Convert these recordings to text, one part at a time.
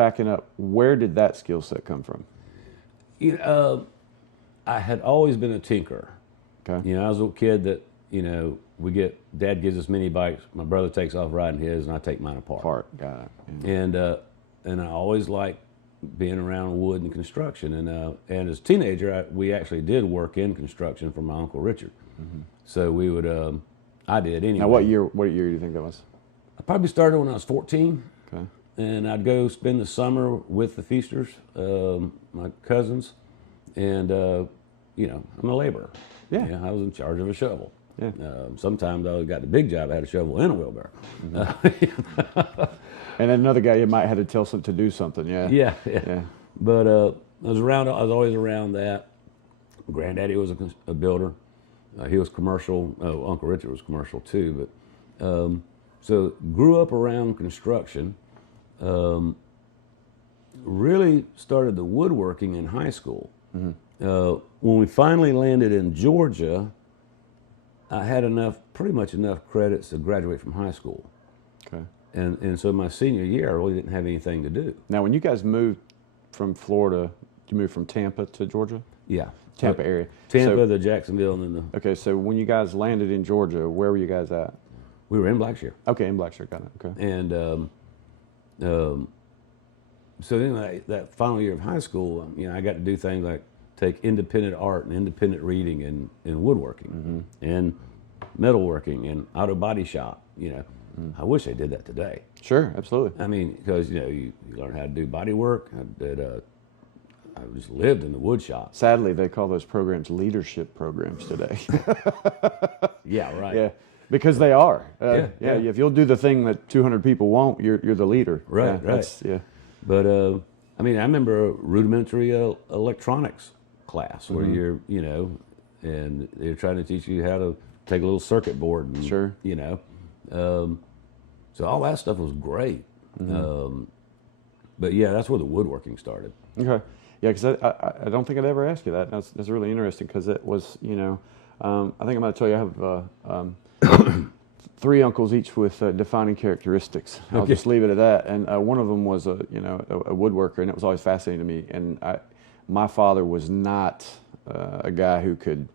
backing up, where did that skill set come from? You know, I had always been a tinkerer. Okay. You know, I was a little kid that, you know, Dad gives us mini bikes, my brother takes off riding his, and I take mine apart. Got it. Yeah. And I always liked being around wood and construction. And as a teenager, we actually did work in construction for my Uncle Richard. Mm-hmm. So we would, I did anyway. Now, what year do you think that was? I probably started when I was 14. Okay. And I'd go spend the summer with the Feasters, my cousins, and, you know, I'm a laborer. Yeah. I was in charge of a shovel. Yeah. Sometimes I got the big job, I had a shovel and a wheelbarrow. Mm-hmm. And then another guy you might have to tell to do something, yeah. Yeah. But I was always around that. Granddaddy was a builder. He was commercial. Uncle Richard was commercial too. But so grew up around construction. Really started the woodworking in high school. Mm-hmm. When we finally landed in Georgia, I had pretty much enough credits to graduate from high school. Okay. And so my senior year, I really didn't have anything to do. Now, when you guys moved from Florida, you moved from Tampa to Georgia? Yeah. Tampa area. Tampa, the Jacksonville, and then the... Okay, so when you guys landed in Georgia, where were you guys at? We were in Blackshear. Okay, in Blackshear, got it, okay. And so then that final year of high school, you know, I got to do things like take independent art and independent reading and woodworking and metalworking and auto body shop, you know. I wish they did that today. Sure, absolutely. I mean, because, you know, you learn how to do body work. I just lived in the wood shop. Sadly, they call those programs leadership programs today. Yeah, right. Yeah, because they are. Yeah. If you'll do the thing that 200 people won't, you're the leader. Right, right. Yeah. But, I mean, I remember a rudimentary electronics class where you're, you know, and they're trying to teach you how to take a little circuit board. And, sure. You know. So all that stuff was great. But yeah, that's where the woodworking started. Okay. Yeah, because I don't think I'd ever asked you that. That's really interesting because it was, you know, I think I'm going to tell you I have 3 uncles each with defining characteristics. I'll just leave it at that. And one of them was a woodworker, and it was always fascinating to me. And my father was not a guy who could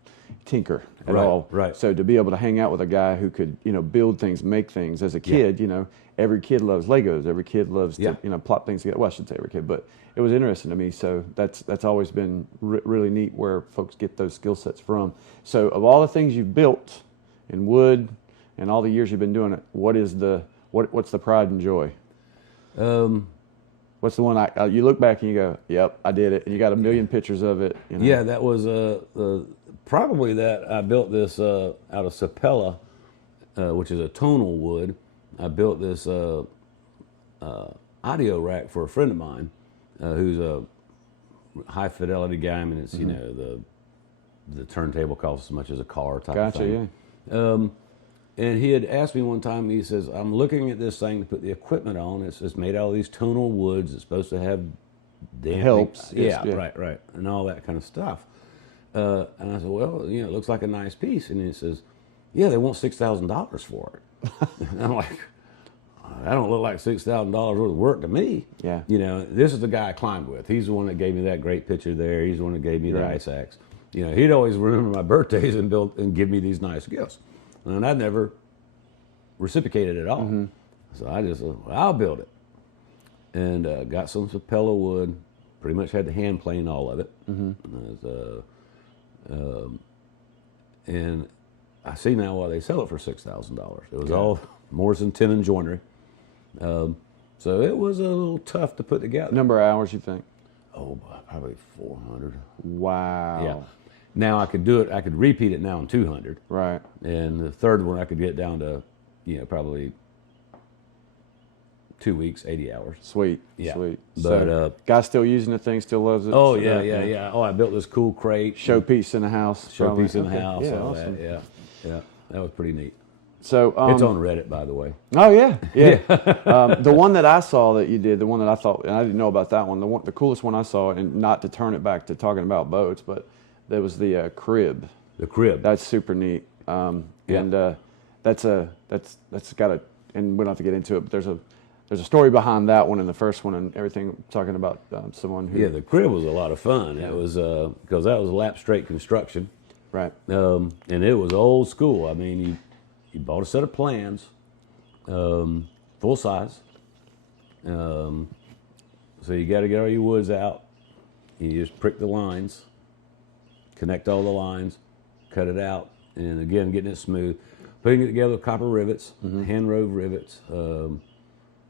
tinker at all. Right. So to be able to hang out with a guy who could, you know, build things, make things as a kid, you know, every kid loves Legos. Every kid loves to, you know, plop things together. Well, I shouldn't say every kid, but it was interesting to me. So that's always been really neat where folks get those skill sets from. So of all the things you've built in wood and all the years you've been doing it, what's the pride and joy? What's the one you look back and you go, yep, I did it. And you got a million pictures of it. You know? Yeah, that was probably that I built this out of sapella, which is a tonal wood. I built this audio rack for a friend of mine who's a high fidelity guy. I mean, it's, you know, the turntable costs as much as a car type of thing. Yeah. And he had asked me one time, he says, I'm looking at this thing to put the equipment on. It's made out of these tonal woods. It's supposed to have damping. Helps. Yeah, right. And all that kind of stuff. And I said, well, you know, it looks like a nice piece. And he says, yeah, they want $6,000 for it. And I'm like, that don't look like $6,000 worth of work to me. Yeah. You know, this is the guy I climbed with. He's the one that gave me that great picture there. He's the one that gave me the ice axe. You know, he'd always remember my birthdays and give me these nice gifts. And I'd never reciprocated at all. So I just said, well, I'll build it. And got some sapella wood, pretty much had to hand plane all of it. And I see now why they sell it for $6,000. It was all Morrison tin and joinery. So it was a little tough to put together. Number of hours, you think? Oh, probably 400. Wow. Yeah. Now I could do it. I could repeat it now in 200. Right. And the third one I could get down to, you know, probably 2 weeks, 80 hours. Sweet. Yeah. Sweet. But so, guy still using the thing, still loves it. Oh so yeah. Oh, I built this cool crate. Showpiece in the house. Showpiece in the house. Yeah, all awesome. that. Yeah. That was pretty neat. So it's on Reddit, by the way. Oh yeah. The one that I saw that you did, the one that I thought, and I didn't know about that one. The coolest one I saw, and not to turn it back to talking about boats, but there was the crib. The crib. That's super neat. And that's got a, and we don't have to get into it, but there's there's a story behind that one and the first one and everything, talking about someone who. Yeah, the crib was a lot of fun. It was because that was lap straight construction, Right. and it was old school. I mean, you bought a set of plans, full size. So you got to get all your woods out. You just prick the lines, connect all the lines, cut it out, and again, getting it smooth. Putting it together with copper rivets, hand rove rivets,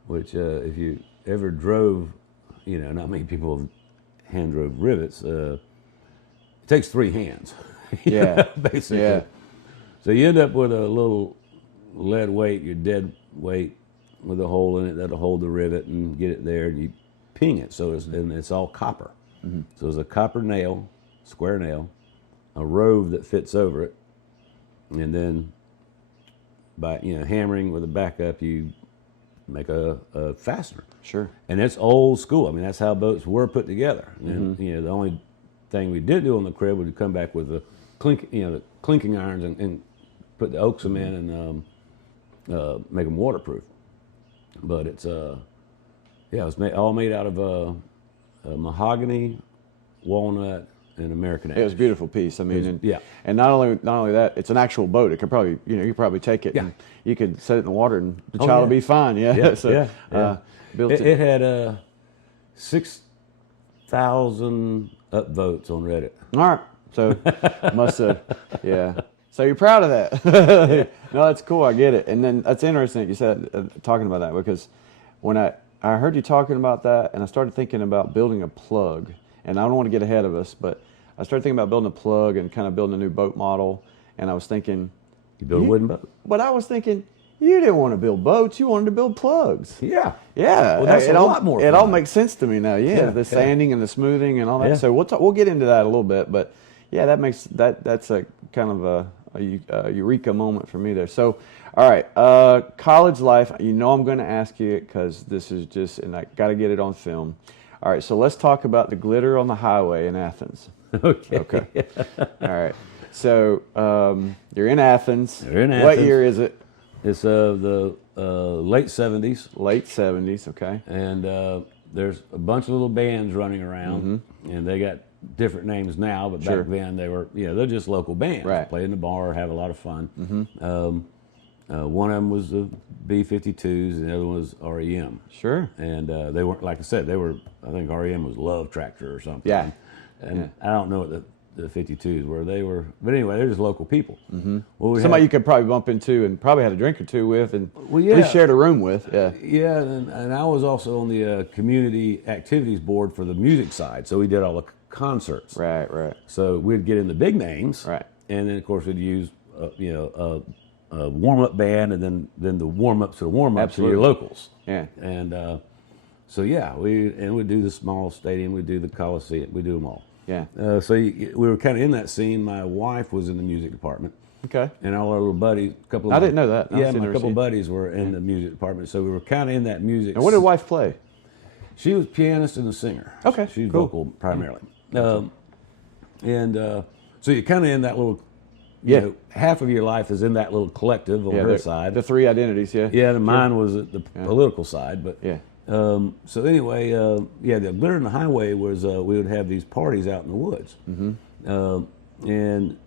which if you ever drove, not many people have hand drove rivets. It takes 3 hands. Yeah. Basically. Yeah. So you end up with a little lead weight, your dead weight, with a hole in it that'll hold the rivet and get it there, and you ping it. So it's all copper. So it's a copper nail, square nail, a rove that fits over it, and then by hammering with a backup, you make a fastener. Sure. And it's old school. I mean, that's how boats were put together. And the only thing we did do on the crib would come back with the clinking irons and put the oaks in and make them waterproof. But it's it was all made out of mahogany, walnut, and American ash. It was a beautiful piece. I mean, yeah. And not only that, it's an actual boat. It could probably, you could probably take it and you could set it in the water and the child will be fine. Yeah. Yeah. So, built it had 6,000 upvotes on Reddit. All right. So must have, yeah. So you're proud of that. No, that's cool. I get it. And then that's interesting that you said talking about that, because when I heard you talking about that, and I started thinking about building a plug, and I don't want to get ahead of us, but I started thinking about building a plug and kind of building a new boat model, and I was thinking, You build a wooden boat? but I was thinking, you didn't want to build boats, you wanted to build plugs. Yeah. Yeah, Well, that's a lot more It fun. all makes sense to me now. Yeah, Yeah, the yeah. sanding and the smoothing and all that. Yeah. So we'll get into that a little bit, but yeah, that's a kind of a eureka moment for me there. So, all right, college life. I'm going to ask you because this is just, and I got to get it on film. All right, so let's talk about the glitter on the highway in Athens. Okay. Okay. All right. So you're in Athens. You're in What Athens. year is it? It's the late 70s, Late 70s. Okay. and there's a bunch of little bands running around, and they got different names now, but Sure. back then they were, they're just local bands. Right. Play in the bar, have a lot of fun. One of them was the B-52s, and the other one was REM. Sure. And they weren't, like I said, I think REM was Love Tractor or something. Yeah. And I don't know what the 52s were. But anyway, they're just local people. Well, Somebody you could probably bump into and probably had a drink or two with, and Well, at least yeah. shared a room with. Yeah. Yeah, and I was also on the community activities board for the music side, so we did all the concerts. Right. Right. So we'd get in the big names, Right. and then of course we'd use a warm-up band, and then the warm-ups to the warm-ups to your Absolutely. locals. Yeah. And so yeah, we'd do the small stadium, we'd do the Coliseum, we'd do them all. Yeah. We were kind of in that scene. My wife was in the music department. Okay. And all our little buddies, a couple of I didn't know that. No, Yeah, I've my never couple seen- buddies were in the music department, so we were kind of in that music. And what did wife play? She was pianist and a singer. Okay, She was cool. vocal primarily. So you're kind of in that little, Yeah. half of your life is in that little collective on her side. The three identities. Yeah. Yeah, and mine was at the political side. But Yeah. so anyway, the Glitter on the Highway was we would have these parties out in the woods, and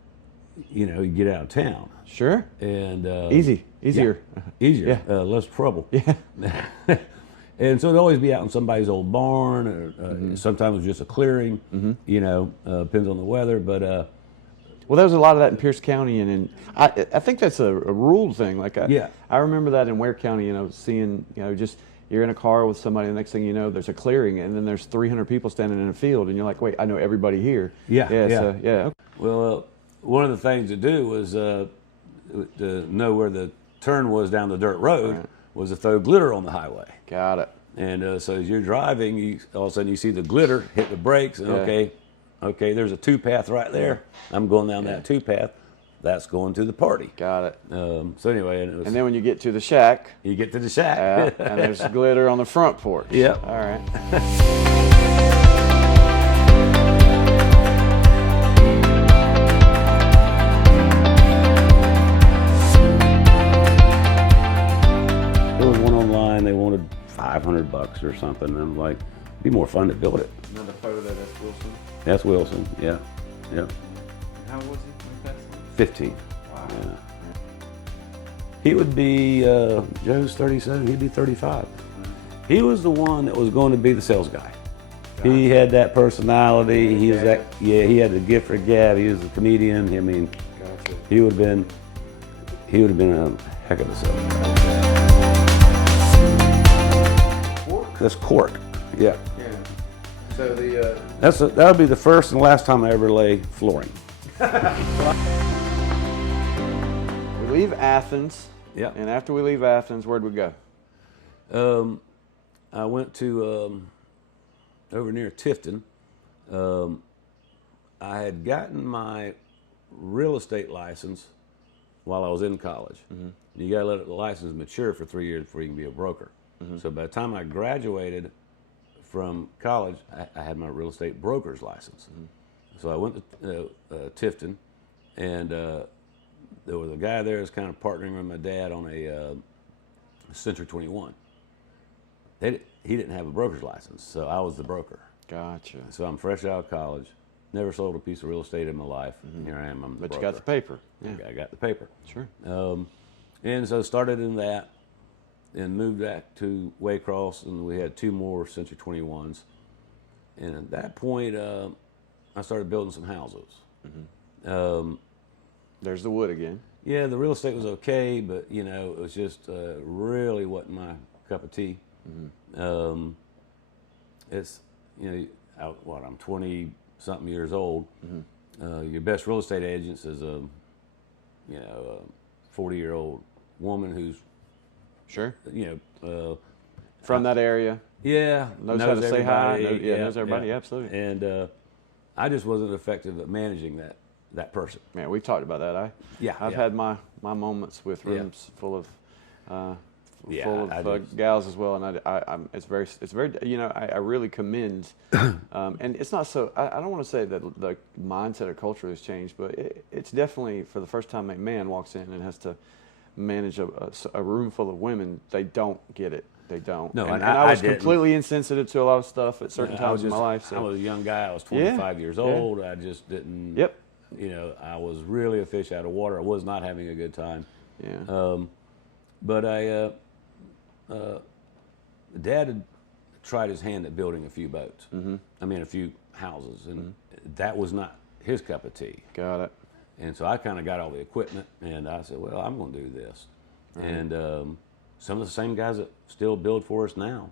you get out of town Sure. and Easier. easier, Yeah. less trouble. Yeah. And so it'd always be out in somebody's old barn, or sometimes it was just a clearing. Depends on the weather, but. Well, there was a lot of that in Pierce County, and I think that's a rural thing. Like I remember that in Ware County. Seeing just you're in a car with somebody, the next thing you know, there's a clearing, and then there's 300 people standing in a field, and you're like, wait, I know everybody here. Yeah. So, yeah. Well, one of the things to do was to know where the turn was down the dirt road, Right. was to throw glitter on the highway. Got it. And so as you're driving, all of a sudden you see the glitter, hit the brakes, and Yeah. okay, there's a 2-path right there. I'm going down that 2-path. That's going to the party. Got it. So anyway, And then when you get to the shack, you get to the shack. and there's glitter on the front porch. Yep. All right. There was one online. They wanted $100 or something. And I'm like, it'd be more fun to build it. Another photo that's Wilson. That's Wilson, yeah. How was he when he passed away? 15. Wow. Yeah. He would be, Joe's 37, he'd be 35. He was the one that was going to be the sales guy. He had that personality. He was that, yeah. He had the gift for gab. He was a comedian. I mean, Gotcha. he would have been a heck of a sales guy. Cork? That's cork. Yeah. Yeah. So the That'll be the first and last time I ever lay flooring. we leave Athens. Yeah. And after we leave Athens, where'd we go? I went to over near Tifton. I had gotten my real estate license while I was in college. You got to let the license mature for 3 years before you can be a broker. So by the time I graduated from college, I had my real estate broker's license. So I went to Tifton, and there was a guy there that's kind of partnering with my dad on a Century 21. He didn't have a broker's license, so I was the broker. Gotcha. So I'm fresh out of college, never sold a piece of real estate in my life. Here I am, I'm the But broker. you got the paper. Yeah. I got the paper. Sure. And so started in that, and moved back to Waycross, and we had 2 more Century 21s. And at that point, I started building some houses. There's the wood again. Yeah, the real estate was okay, but it was just really wasn't my cup of tea. It's I'm 20 something years old. Your best real estate agents is a 40-year-old woman who's Sure. from From that area. Yeah, Knows how to say hi. everybody, Knows everybody. Yeah, absolutely. And I just wasn't effective at managing that person. Man, we've talked about that. I've had my moments with rooms full of gals as well, and it's very I really commend, and it's not so. I don't want to say that the mindset or culture has changed, but it's definitely for the first time a man walks in and has to manage a room full of women. They don't get it. They don't. No, and I was completely insensitive to a lot of stuff at certain times in my life. So. I was a young guy. I was 25 years old. I just didn't. Yep. I was really a fish out of water. I was not having a good time. Yeah. But Dad had tried his hand at building a few boats. I mean, a few houses, and that was not his cup of tea. Got it. And so I kind of got all the equipment, and I said, well, I'm going to do this. Right. And some of the same guys that still build for us now.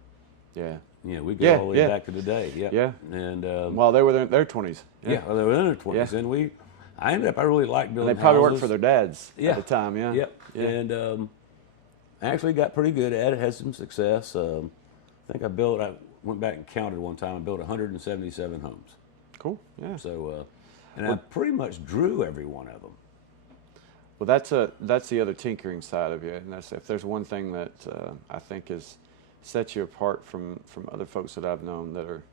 Yeah. We go all the way back to today. Yeah. Yeah. And Well, they were in their 20s. yeah, well, they were in their 20s, Yeah. and I ended up, I really liked And building they probably houses. worked for their dads Yeah. at the time. Yeah. Yep. Yeah. And I actually got pretty good at it, had some success. I think I went back and counted one time, I built 177 homes. Cool. Yeah. So, and I pretty much drew every one of them. Well, that's the other tinkering side of you, and that's if there's one thing that I think sets you apart from other folks that I've known that are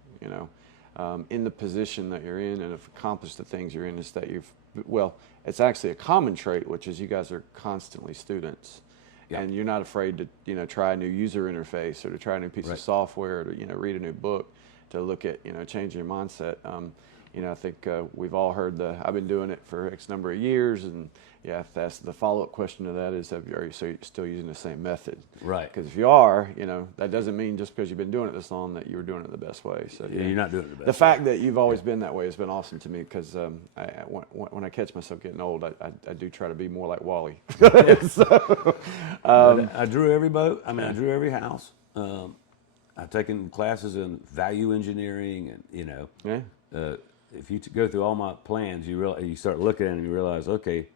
in the position that you're in and have accomplished the things you're in, is that it's actually a common trait, which is you guys are constantly students, Yeah. and you're not afraid to try a new user interface or to try a new piece Right. of software or to read a new book, to look at changing your mindset. I think we've all heard I've been doing it for X number of years, and if that's the follow-up question to that is, are you still using the same method? Right. Because if you are, that doesn't mean just because you've been doing it this long that you were doing it the best way. So Yeah, you're not doing it the best The way. fact that you've always been that way has been awesome to me, because when I catch myself getting old, I do try to be more like Wally. So, But I drew every boat. I mean, I drew every house. I've taken classes in value engineering, and yeah. If you go through all my plans, you start looking at them, and you realize, okay,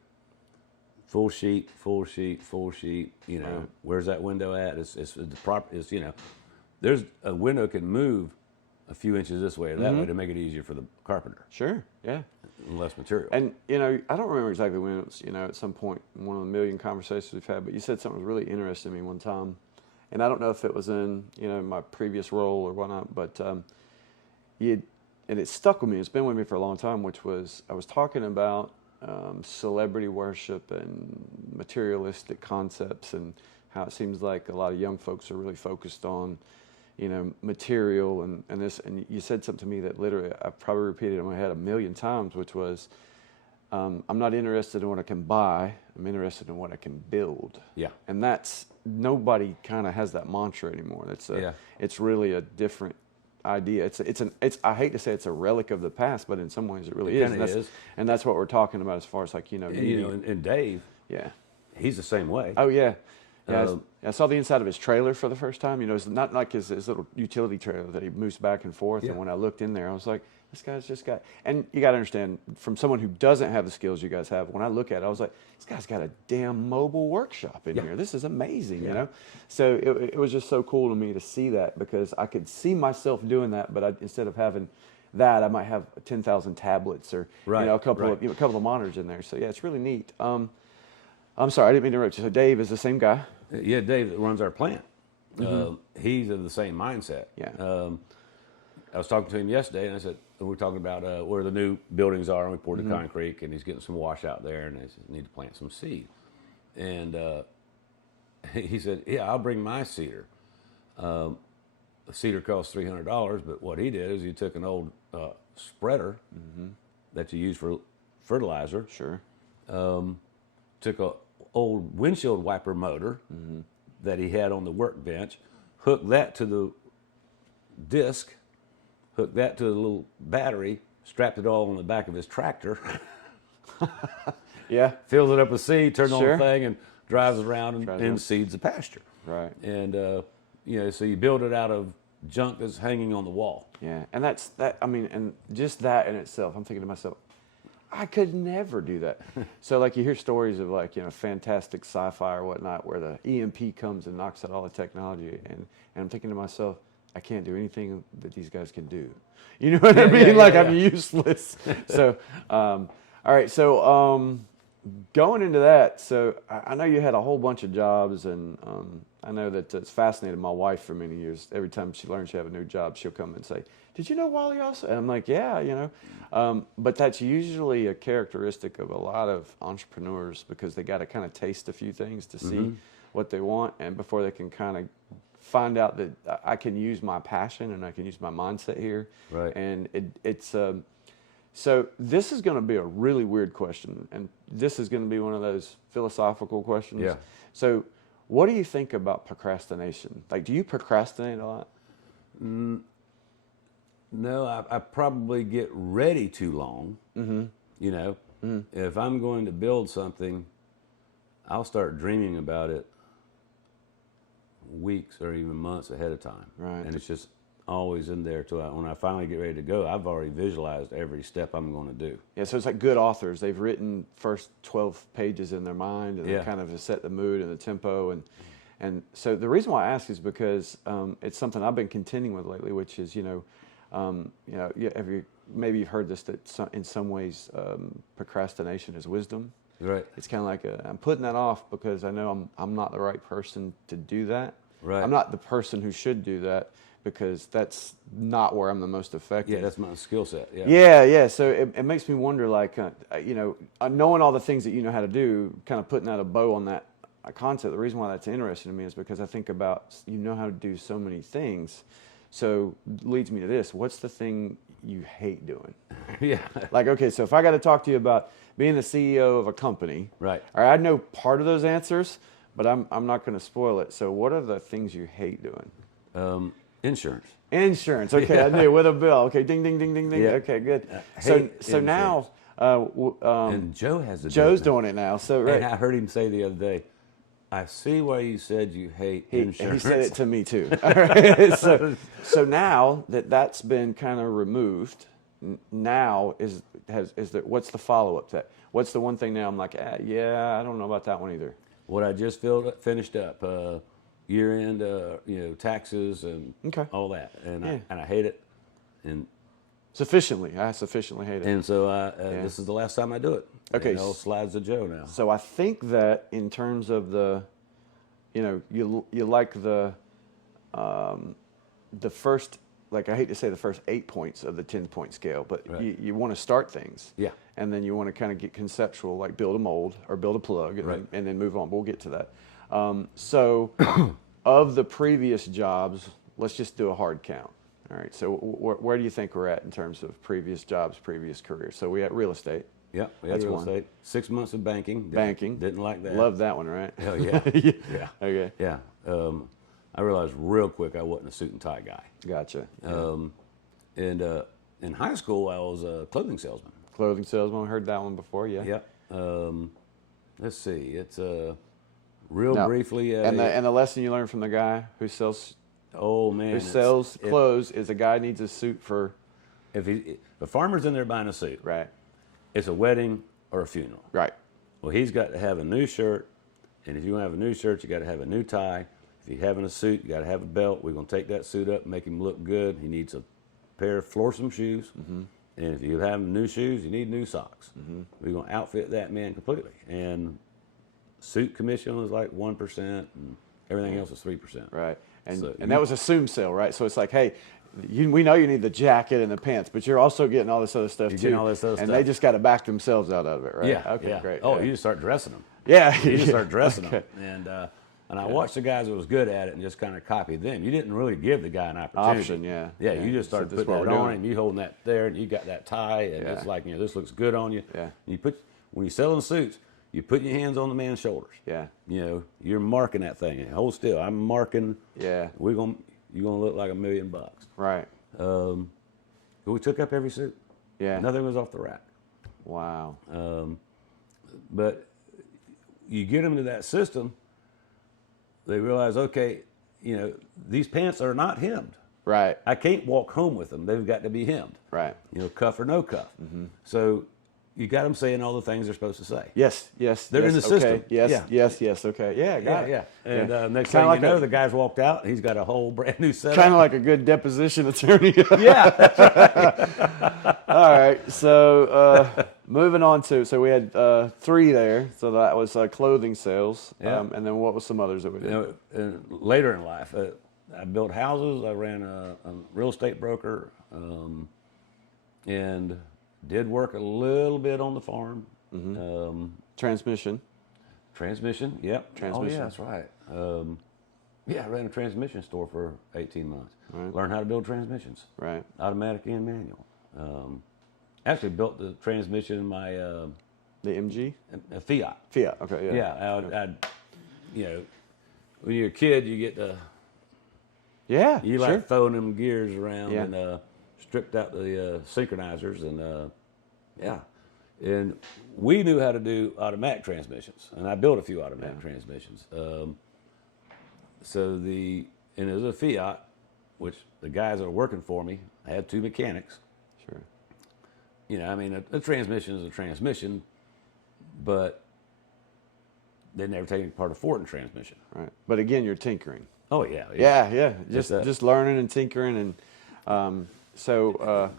full sheet, full sheet, full sheet. Where's that window at? It's the proper. There's a window can move a few inches this way or that way to make it easier for the carpenter. Sure. Yeah. And less material. And I don't remember exactly when it was. At some point in one of the million conversations we've had, but you said something was really interesting to me one time, and I don't know if it was in my previous role or whatnot, but and it stuck with me. It's been with me for a long time, which was I was talking about celebrity worship and materialistic concepts, and how it seems like a lot of young folks are really focused on material and this, and you said something to me that literally I probably repeated in my head 1,000,000 times, which was, I'm not interested in what I can buy. I'm interested in what I can build. Yeah. And that's, nobody kind of has that mantra anymore. It's really a different idea. I hate to say it's a relic of the past, but in some ways it really is. And that's what we're talking about as far as like, and Dave, yeah, he's the same way. Oh yeah. Yeah, I saw the inside of his trailer for the first time. It's not like his little utility trailer that he moves back and forth. Yeah. And when I looked in there, I was like, this guy's just got, and you got to understand, from someone who doesn't have the skills you guys have, when I look at it, I was like, this guy's got a damn mobile workshop in here. This is amazing, So it was just so cool to me to see that, because I could see myself doing that, but instead of having that, I might have 10,000 tablets or a couple of monitors in there. So yeah, it's really neat. I'm sorry, I didn't mean to interrupt you. So Dave is the same guy? Yeah, Dave that runs our plant. He's of the same mindset. Yeah. I was talking to him yesterday, and I said, we were talking about where the new buildings are, and we poured the concrete, and he's getting some wash out there, and I said, need to plant some seed. And he said, yeah, I'll bring my cedar. The cedar costs $300, but what he did is he took an old spreader that you use for fertilizer. Sure. Took a old windshield wiper motor that he had on the workbench, hooked that to the disc, hooked that to the little battery, strapped it all on the back of his tractor. Yeah. Fills it up with seed, turns on Sure. the thing, and drives around and seeds the pasture. Right. And, so you build it out of junk that's hanging on the wall. Yeah. And and just that in itself, I'm thinking to myself, I could never do that. So like you hear stories of like, fantastic sci-fi or whatnot where the EMP comes and knocks out all the technology. And I'm thinking to myself, I can't do anything that these guys can do. You know what I mean? I'm useless. So, all right. So going into that, so I know you had a whole bunch of jobs, and I know that it's fascinated my wife for many years. Every time she learns she have a new job, she'll come and say, did you know Wally also? And I'm like, yeah, but that's usually a characteristic of a lot of entrepreneurs, because they got to kind of taste a few things to see what they want, and before they can kind of find out that I can use my passion and I can use my mindset here. Right. And it's so this is going to be a really weird question, and this is going to be one of those philosophical questions. Yeah. So what do you think about procrastination? Like, do you procrastinate a lot? No, I probably get ready too long. If I'm going to build something, I'll start dreaming about it weeks or even months ahead of time. Right. And it's just always in there till when I finally get ready to go, I've already visualized every step I'm going to do. Yeah, so it's like good authors. They've written first 12 pages in their mind, and they Yeah. kind of set the mood and the tempo. And so the reason why I ask is because it's something I've been contending with lately, which is, maybe you've heard this, that in some ways procrastination is wisdom. Right. It's kind of like I'm putting that off because I know I'm not the right person to do that. Right. I'm not the person who should do that, because that's not where I'm the most effective. Yeah, that's my skill set. Yeah. Yeah. So it makes me wonder, like, knowing all the things that you know how to do, kind of putting out a bow on that concept. The reason why that's interesting to me is because I think about, how to do so many things. So it leads me to this. What's the thing you hate doing? Yeah. Like, okay, so if I got to talk to you about being the CEO of a company, Right. All right, I know part of those answers, but I'm not going to spoil it. So what are the things you hate doing? Insurance. Insurance. Okay, Yeah. I knew, with a bill. Okay, ding, ding, ding, ding, ding. Yeah. Okay, good. Hate So now, and Joe has to Joe's do it now. doing it now. So right. And I heard him say the other day, I see why you said you hate insurance. He said it to me too. All right. So now that's been kind of removed, now what's the follow up to that? What's the one thing now I'm like, I don't know about that one either. What I just finished up, year end, taxes and all that, and I hate it, and sufficiently. I sufficiently hate it. And so this is the last time I do it. Okay. Slides to Joe now. So I think that in terms of the, you like the first, like, I hate to say the first 8 points of the 10-point scale, but Right. you want to start things. Yeah. And then you want to kind of get conceptual, like build a mold or build a plug, and, Right. then move on. But we'll get to that. So of the previous jobs, let's just do a hard count. All right. So where do you think we're at in terms of previous jobs, previous careers? So we had real estate. Yeah, we had real estate. 6 months of banking. Didn't like that. Loved that one, right? Hell yeah. Yeah. Okay. Yeah. I realized real quick I wasn't a suit and tie guy. Gotcha. And in high school, I was a clothing salesman. Clothing salesman. Heard that one before. Yeah. Yeah. Let's see. It's real Now, briefly. And the lesson you learned from the guy who sells clothes is a guy needs a suit for. If a farmer's in there buying a suit, Right. it's a wedding or a funeral. Right. Well, he's got to have a new shirt, and if you want to have a new shirt, you got to have a new tie. If you're having a suit, you got to have a belt. We're going to take that suit up and make him look good. He needs a pair of florsome shoes, and if you have new shoes, you need new socks. We're going to outfit that man completely. And suit commission was like 1%, and everything else was 3%. Right. And So and that was assumed sale, right? So it's like, hey, we know you need the jacket and the pants, but you're also getting all this other stuff too. getting all this other and stuff. they just got to back themselves out of it, right? Yeah. Okay. Yeah. Great. Oh, yeah. you just start dressing them. Yeah. You just start dressing Okay. them. And I watched the guys that was good at it and just kind of copied them. You didn't really give the guy an opportunity. Option, yeah. Yeah, Yeah. you just So started this is putting what that we're on, doing. and you holding that there, and you got that tie, and Yeah. it's like, this looks good on you. Yeah. When you're selling suits, you put your hands on the man's shoulders. Yeah. You're marking that thing. Hold still. I'm marking. Yeah. You're gonna look like $1 million. Right. But we took up every suit. Yeah. Nothing was off the rack. Wow. But you get them to that system, they realize, okay, these pants are not hemmed. Right. I can't walk home with them. They've got to be hemmed. Right. Cuff or no cuff. So you got them saying all the things they're supposed to say. Yes. Yes. They're yes, in the system. Okay. Yes. Yeah. Yes. Yes. Okay. Yeah. Got it. Yeah. And next Kinda thing like the guy's walked out. He's got a whole brand new setup. Kind of like a good deposition attorney. Yeah. That's right. All right. So moving on to, so we had 3 there. So that was clothing sales. Yeah. And then what was some others that we did? Later in life, I built houses. I ran a real estate broker, and did work a little bit on the farm. Transmission. Transmission, yep. Transmission. Oh, yeah, that's right. I ran a transmission store for 18 months. Right. Learned how to build transmissions, Right. automatic and manual. Actually built the transmission in my The MG? Fiat. Fiat. Okay. Yeah. Yeah, when you're a kid, you get to, Yeah. you sure. like throwing them gears around Yeah. and stripped out the synchronizers and and we knew how to do automatic transmissions, and I built a few automatic transmissions. And it was a Fiat, which the guys that were working for me, I had 2 mechanics. Sure. A transmission is a transmission, but they never take any part of Ford in transmission. Right. But again, you're tinkering. Oh yeah. Yeah. Just Just learning and tinkering and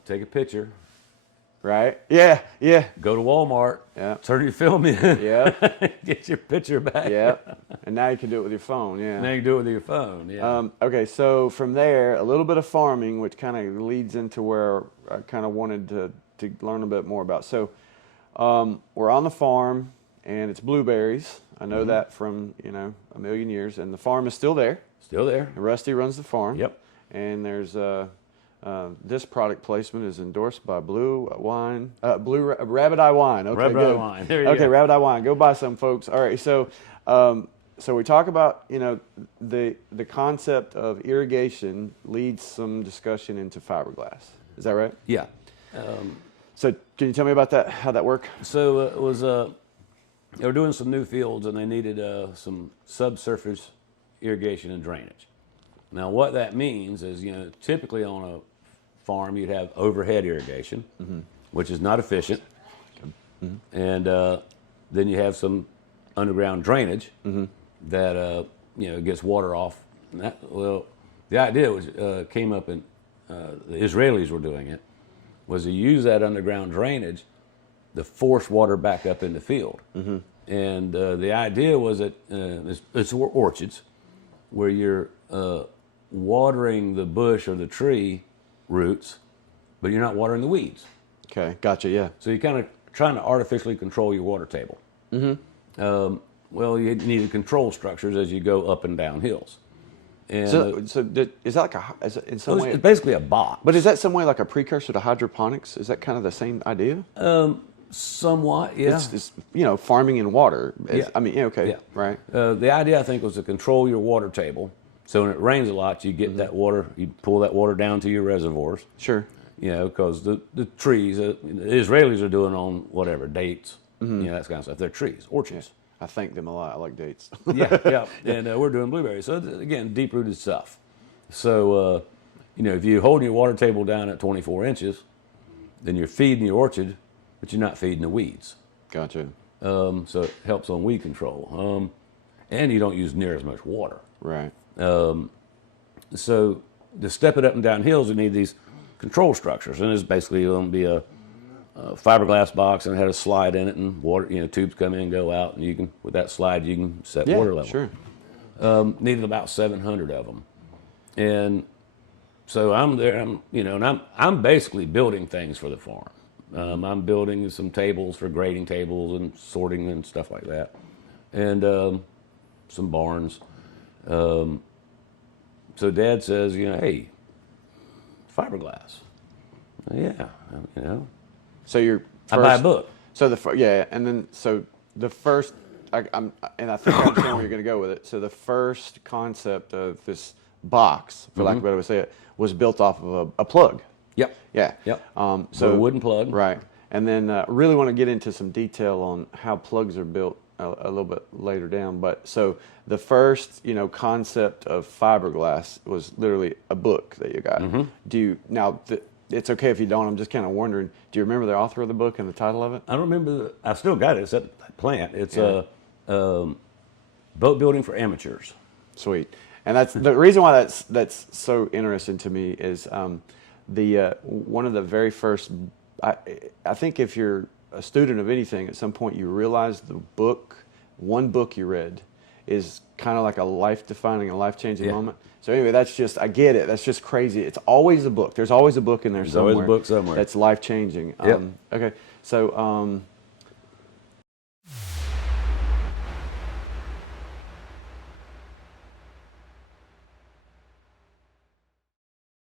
Take a picture, right. Yeah. Yeah. go to Walmart, Yeah. turn your film in, Yeah. get your picture back. Yeah. And now you can do it with your phone. Yeah. Now you can do it with your phone. Yeah. Okay, so from there, a little bit of farming, which kind of leads into where I kind of wanted to learn a bit more about. So we're on the farm, and it's blueberries. I know that from, a million years, and the farm is still there. Still there. And Rusty runs the farm. Yep. And there's this product placement is endorsed by Blue Rabbit Eye Wine. Okay, Rabbit Eye good. Wine. There you Okay, go. Rabbit Eye Wine. Go buy some, folks. All right, so so we talk about the concept of irrigation leads some discussion into fiberglass. Is that right? Yeah. So can you tell me about that? How that work? So it was they were doing some new fields, and they needed some subsurface irrigation and drainage. Now, what that means is, typically on a farm you'd have overhead irrigation, which is not efficient, and then you have some underground drainage that gets water off. And the idea was came up in the Israelis were doing it, was to use that underground drainage to force water back up in the field. And the idea was that it's orchards where you're watering the bush or the tree roots, but you're not watering the weeds. Okay, gotcha. Yeah. So you're kind of trying to artificially control your water table. You need control structures as you go up and down hills. And is that like is it in some way? it's basically a box. But is that some way like a precursor to hydroponics? Is that kind of the same idea? Somewhat, yeah. It's farming in water. Yeah. I mean, okay, Yeah. right. The idea, I think, was to control your water table. So when it rains a lot, you get that water, you pull that water down to your reservoirs. Sure. Because the trees, the Israelis are doing on whatever, dates, that kind of stuff. They're trees, orchards. I thank them a lot. I like dates. Yeah. And we're doing blueberries. So, again, deep-rooted stuff. So, if you're holding your water table down at 24 inches, then you're feeding your orchard, but you're not feeding the weeds. Gotcha. So it helps on weed control. And you don't use near as much water. Right. So to step it up and down hills, you need these control structures. And it's basically going to be a fiberglass box and it had a slide in it, and water, tubes come in and go out, and you can, with that slide, you can set water level. Sure. Needed about 700 of them. And so I'm there, and I'm basically building things for the farm. I'm building some tables for grading tables and sorting and stuff like that, and some barns. So Dad says, hey, fiberglass. Yeah, So you're. I buy a book. So and then the first, I think I understand where you're going to go with it. So the first concept of this box, for lack of a better way to say it, was built off of a plug. Yep. Yeah. Yep. So a wooden plug. Right. And then really want to get into some detail on how plugs are built a little bit later down. But so the first, concept of fiberglass was literally a book that you got. It's okay if you don't. I'm just kind of wondering. Do you remember the author of the book and the title of it? I don't remember. I still got it. It's that plant. It's a boat building for amateurs. Sweet. And that's the reason why that's so interesting to me is one of the very first. I think if you're a student of anything, at some point you realize one book you read is kind of like a life-defining, a life-changing moment. So anyway, I get it. That's just crazy. It's always a book. There's always a book in there somewhere. There's always a book somewhere. That's life-changing. Yep. Okay. So